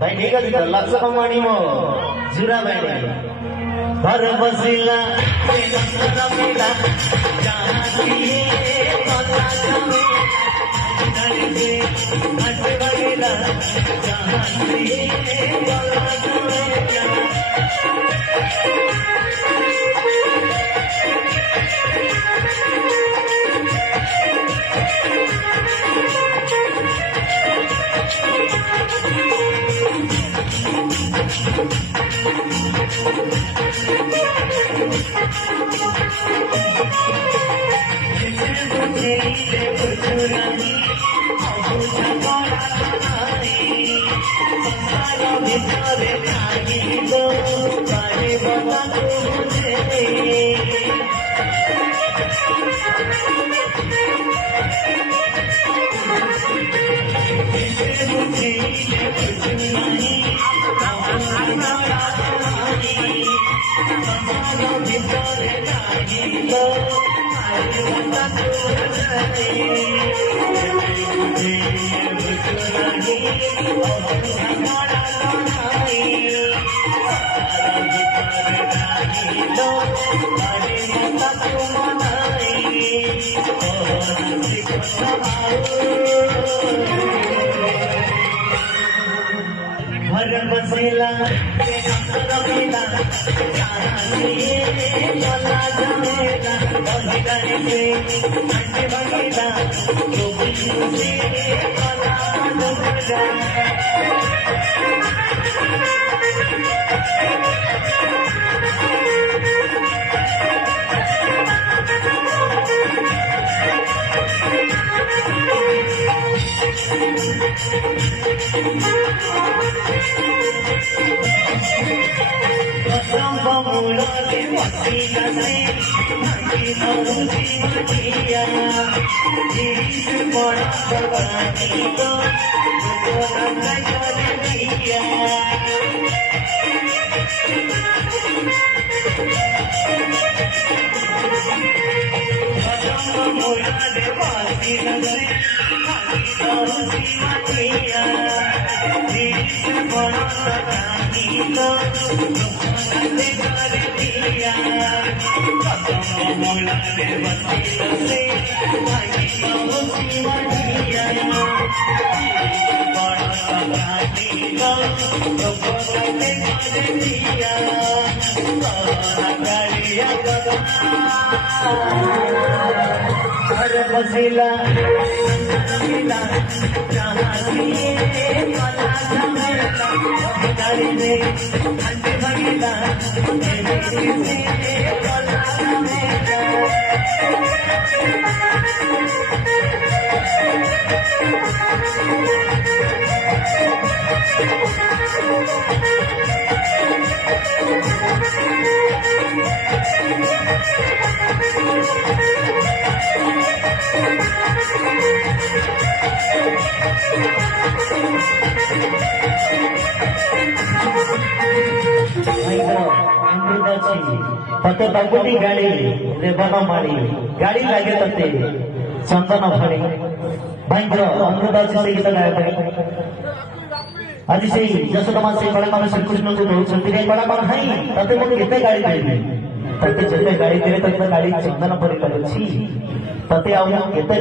भाई ठीक है लक्ष्य कमानी मो जुरा भाई घर बसिला घर बसेला घर बसेला पते बागुटी गाड़ी रेबन माड़ी गाड़ी लागे तते चंदन भरी भयंकर अमृत से गीत गाय आज से यशोदा से कलाकार श्रीकृष्ण को कहते हैं कलाकार भाई तते मुझे केते गाड़ी देबी तते जते गाड़ी देले तते गाड़ी चंदन भरी लगछि तते आउ केते